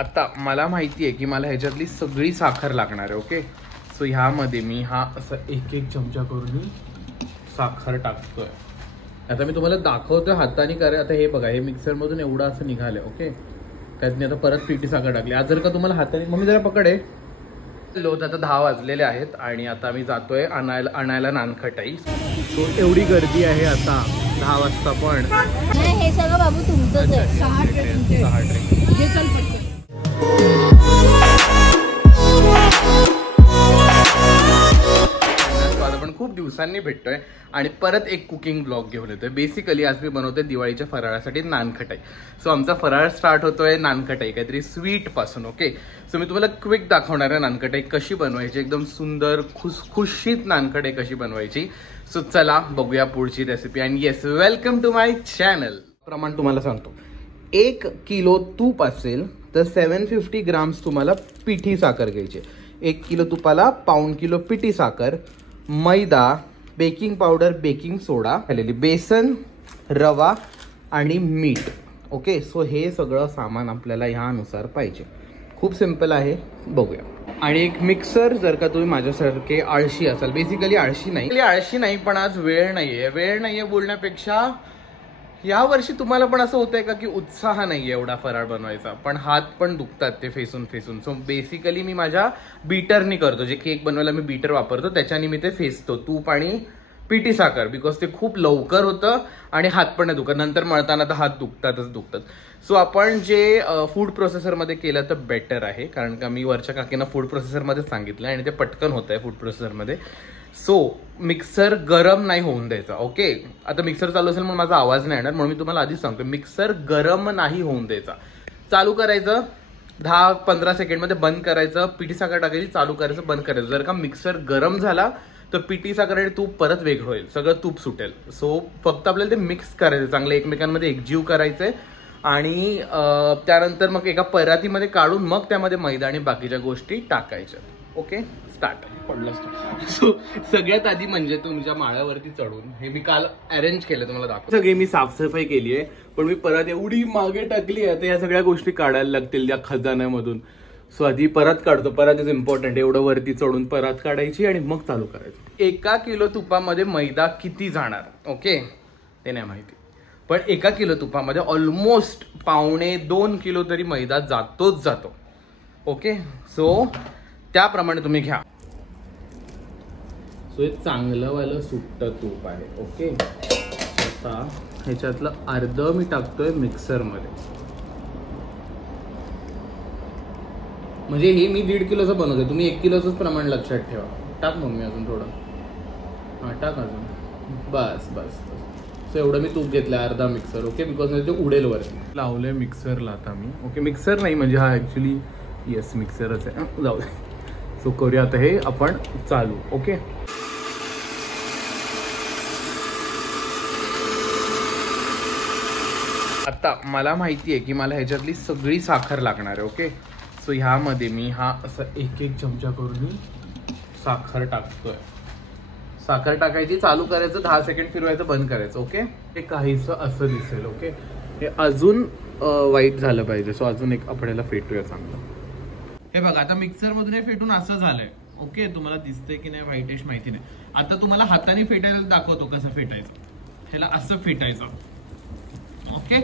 आता मला माहिती आहे की मला ह्याच्यातली सगळी साखर लागणार आहे. ओके, सो ह्यामध्ये मी हा असं एक एक चमचा करून साखर टाकतोय. आता मी तुम्हाला दाखवतोय हाताने करा. आता हे बघा, हे मिक्सर मधून एवढं असं निघालंय. ओके, त्यात मी आता परत पिठी साखर टाकली. आज जर का तुम्हाला हाताने, मम्मी जरा पकडे. लोत आता 10 वाजलेले आहेत आणि आता मी जातोय आणायला नानखटाई. सो एवढी गर्दी आहे आता 10 वाजता. पण हे सगळं बाबू तुमचंच आहे. 6 ट्रे. पण खूप दिवसांनी भेटतोय आणि परत एक कुकिंग ब्लॉग घेऊन येतोय. बेसिकली आज मी बनवतोय दिवाळीच्या फराळासाठी नानखटाई. सो आमचा फराळ स्टार्ट होतोय नानखटाई काहीतरी स्वीट पासून. ओके, सो मी तुम्हाला क्विक दाखवणार आहे नानखटाई कशी बनवायची, एकदम सुंदर खुसखुशीत नानखटाई कशी बनवायची. सो चला बघूया पुढची रेसिपी. And yes, welcome to my channel. प्रमाण तुम्हाला सांगतो, 1 किलो तूप असेल तर 750 ग्राम्स तुम्हाला पिठी साखर घ्यायची. 1 किलो तुपाला 1.5 किलो पिठी साखर, मैदा, बेकिंग पावडर, बेकिंग सोडा, बेसन, रवा आणि मीठ. ओके, सो हे सगळं सामान आपल्याला ह्यानुसार पाहिजे. खूप सिंपल आहे, बघूया. आणि एक मिक्सर, जर का तुम्ही माझ्यासारखे आळशी असाल, बेसिकली आळशी नाही पण आज वेळ नाहीये बोलण्यापेक्षा या वर्षी तुम्हाला पण असं होतंय का की उत्साह नाहीये एवढा फराळ बनवायचा, पण हात पण दुखतात ते फेसून. सो बेसिकली मी माझ्या बीटरनी करतो. जे केक बनवायला मी बीटर वापरतो त्याच्यानी मी ते फेसतो, तूप आणि पिठी साखर, बिकॉज ते खूप लवकर होतं आणि हात पण नाही दुखत. नंतर मळताना तर हात दुखतात. सो आपण जे फूड प्रोसेसरमध्ये केलं तर बेटर आहे, कारण का मी वरच्या काकींना फूड प्रोसेसरमध्ये सांगितलं आणि ते पटकन होत आहे फूड प्रोसेसरमध्ये. सो मिक्सर गरम नाही होऊन द्यायचा. ओके, आता मिक्सर चालू असेल म्हणून माझा आवाज नाही येणार, म्हणून मी तुम्हाला आधीच सांगतो, मिक्सर गरम नाही होऊन द्यायचा. चालू करायचं, 10-15 सेकंडमध्ये बंद करायचं, पिठी साखर टाकायची, चालू करायचं, बंद करायचं. जर का मिक्सर गरम झाला तर पिठी साखर आणि तूप परत वेगळं होईल, सगळं तूप सुटेल. सो फक्त आपल्याला ते मिक्स करायचं, चांगलं एकमेकांमध्ये एकजीव करायचंय. आणि त्यानंतर मग एका परातीमध्ये काढून मग त्यामध्ये मैदा आणि बाकीच्या गोष्टी टाकायच्या. Okay, start. पडलं. सो सगळ्यात आधी म्हणजे तुमच्या माळ्यावरती चढून, हे मी काल अरेंज केलं, तुम्हाला दाखवतो. सगळे मी साफसफाई केली आहे, पण मी परत एवढी मागे टाकली आहे तर या सगळ्या गोष्टी काढायला लागतील त्या खजान्यामधून. सो आधी परत काढतो, परत इज इम्पॉर्टंट. एवढं वरती चढून परत काढायची आणि मग चालू करायचं. 1 किलो तुपामध्ये मैदा किती जाणार ओके ते नाही माहिती, पण 1 किलो तुपामध्ये ऑलमोस्ट 1.25-2 किलो तरी मैदा जातोच जातो. ओके, सो त्याप्रमाणे तुम्ही घ्या. सो हे चांगलं वालं सुट्ट तूप आहे. ओके, आता ह्याच्यातलं अर्ध मी टाकतोय मिक्सरमध्ये. म्हणजे हे मी 1.5 किलोचं बनवतोय, तुम्ही 1 किलोचंच प्रमाण लक्षात ठेवा. टाक मम्मी अजून थोडं, हां टाक अजून, बस. सो एवढं मी तूप घेतलं अर्धा मिक्सर. ओके, बिकॉज ते उडेल वरती. लावलंय मिक्सरला आता मी. ओके, मिक्सर नाही म्हणजे हा ॲक्च्युली येस मिक्सरच आहे. जाऊ दे. सो करूया आता हे आपण चालू. ओके, आता मला माहिती आहे की मला ह्याच्यातली सगळी साखर लागणार आहे. ओके, सो ह्यामध्ये मी हा असं एक एक चमचा करून साखर टाकतोय. साखर टाकायची, चालू करायचं, 10 सेकंड फिरवायचं, बंद करायचं. ओके, हे काहीसं असं दिसेल. ओके, हे अजून वाईट झालं पाहिजे. सो अजून एक आपल्याला फेटूया चांगलं. हे बघा, आता मिक्सर मधून हे फेटून असं झालंय. ओके, तुम्हाला दिसतंय की नाही व्हाईटिश माहिती नाही. आता तुम्हाला हाताने फेटायला दाखवतो कसं फेटायचं. ह्याला असं फेटायचं. ओके,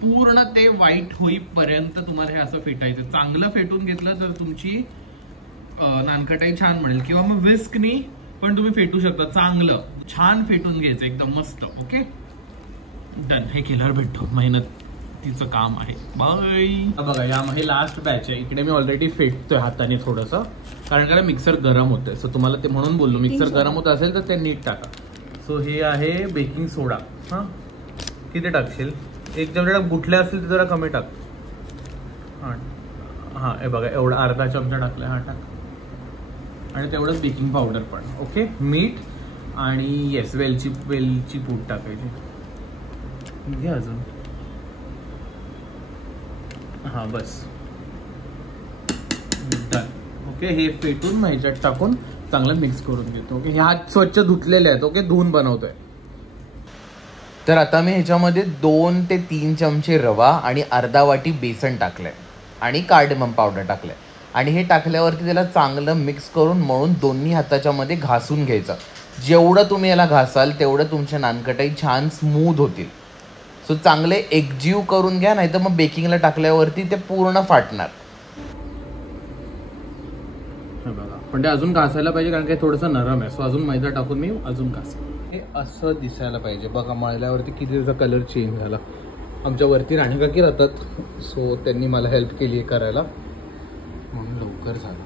पूर्ण ते व्हाईट होईपर्यंत तुम्हाला हे असं फेटायचं. चांगलं फेटून घेतलं तर तुमची नानखटाई छान बनेल, किंवा मग विस्कनी पण तुम्ही फेटू शकता. चांगलं छान फेटून घ्यायचं, एकदम मस्त. Okay, done. हे केल्यावर भेटतो, मेहनतीचं काम आहे. बाय. बघा, यामध्ये लास्ट बॅच आहे. इकडे मी ऑलरेडी फेटतोय हाताने थोडंसं, कारण का मिक्सर गरम होतंय. सो तुम्हाला ते म्हणून बोललो, मिक्सर गरम होत असेल तर ते नीट टाका. सो हे आहे बेकिंग सोडा. हां, किती टाकशील? 1 चमचा टाक. गुठले असतील तर जरा कमी टाक. हां, हे बघा, एवढा अर्धा चमचा टाकलाय. हा टाक. आणि तेवढंच बेकिंग पावडर पण. ओके, मीठ आणि येस वेलची पूड टाकायची. घे अजून. हां, बस डन. ओके, हे फेटून ह्याच्यात टाकून चांगलं मिक्स करून घेतो. ओके, हे हात स्वच्छ धुतलेले आहेत. ओके, धुवून बनवतोय. तर आता मी ह्याच्यामध्ये 2 ते 3 चमचे रवा आणि अर्धा वाटी बेसन टाकलंय. आणि कार्डेमम पावडर टाकलंय आणि हे टाकल्यावरती त्याला चांगलं मिक्स करून मळून दोन्ही हाताच्या मध्ये घासून घ्यायचं. जेवढं तुम्ही याला घासाल तेवढं तुमच्या नानकटाई छान स्मूथ होतील. सो चांगले एकजीव करून घ्या, नाही तर मग बेकिंगला टाकल्यावरती ते पूर्ण फाटणार. पण ते अजून घासायला पाहिजे कारण की थोडंसं नरम आहे. सो अजून मैदा टाकून मी अजून घास. हे असं दिसायला पाहिजे बघा. मळल्यावरती किती त्याचा कलर चेंज झाला. आमच्या वरती राणी काकी राहतात, सो त्यांनी मला हेल्प केली आहे करायला म्हणून लवकर झालं.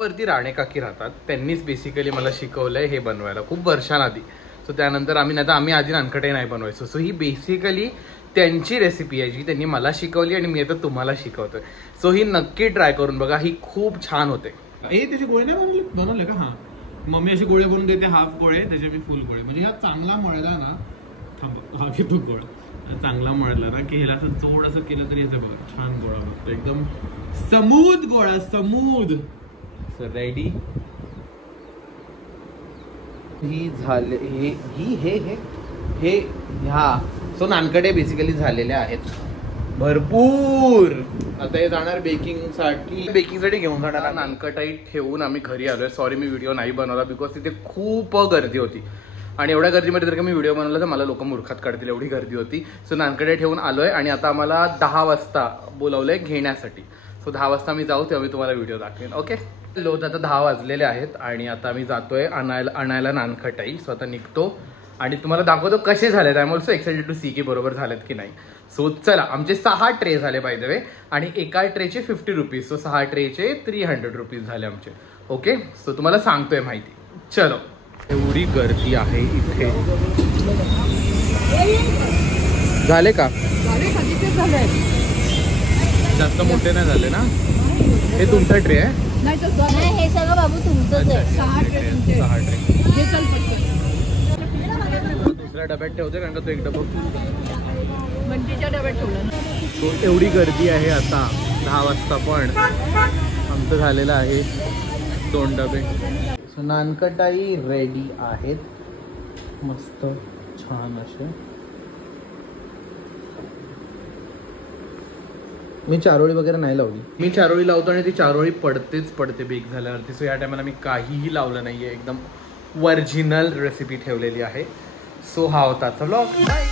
वरती राणे काकी राहतात, त्यांनीच बेसिकली मला शिकवलंय हे बनवायला खूप वर्षांआधी. सो त्यानंतर आम्ही आधी नानकटाई नाही बनवायचो. सो ही बेसिकली त्यांची रेसिपी आहे जी त्यांनी मला शिकवली आणि मी आता तुम्हाला शिकवतोय. सो ही नक्की ट्राय करून बघा, ही खूप छान होते. हे त्याचे गोळे नाही बनवले का? हा, मम्मी असे गोळे बनवून देते, हाफ गोळे त्याचे मी फुल गोळे. म्हणजे ह्या चांगला मळला ना, थांब हा घेतो गोळा, चांगला मळला ना की ह्याला असं चोड असं केलं तरी याचं बघा छान गोळा होतो, एकदम स्मूथ गोळा, स्मूथ. रेडी ही झाले हे ह्या. सो नानकडे बेसिकली झालेले आहेत भरपूर. आता हे जाणार बेकिंगसाठी घेऊन जाणार. नानकटाई ठेवून आम्ही घरी आलोय. सॉरी मी व्हिडिओ नाही बनवला बिकॉज तिथे खूप गर्दी होती आणि एवढ्या गर्दीमध्ये जर का मी व्हिडिओ बनवला तर मला लोक मूर्खात काढतील, एवढी गर्दी होती. सो नानकटाई ठेवून आलोय आणि आता आम्हाला 10 वाजता बोलावलंय घेण्यासाठी. सो 10 वाजता मी जाऊ तेव्हा मी तुम्हाला व्हिडिओ दाखवेन. ओके, लोक आता 10 वाजलेले आहेत आणि आता आम्ही जातोय आणायला नानकटाई. सो आता निघतो आणि तुम्हाला दाखवतो कसे झालेत. I am also excited to see की बरोबर झालेत की नाही. सो चला, आमचे 6 ट्रे झाले बाय द वे आणि एका ट्रेचे 50 रुपीज. सो 6 ट्रेचे 300 रुपीज झाले आमचे. ओके, सो तुम्हाला सांगतोय माहिती. चलो, एवढी गर्दी आहे इथे. झाले का? जास्त मोठे नाही झाले ना? हे तुमचा ट्रे आहे? नाही, हे सगळं बाबू तुमचंच आहे. 6 ट्रे. हे चल पटकन. दुसऱ्या डब्यात ठेवते कारण का तो एक डबा मंटीच्या डब्यात ठेवलं. तो एवढी गर्दी आहे आता 10 वाजता पण आमचं झालेलं आहे 2 डबे. सो नानकटाई रेडी आहेत मस्त छान असे. मी चारोळी वगैरे नाही लावली. मी चारोळी लावतो आणि ती चारोळी पडते बेक झाल्यावरती. सो या टायमाला मी काहीही लावलं नाहीये, एकदम ओरिजिनल रेसिपी ठेवलेली आहे. सो हा होता व्लॉग. बाय.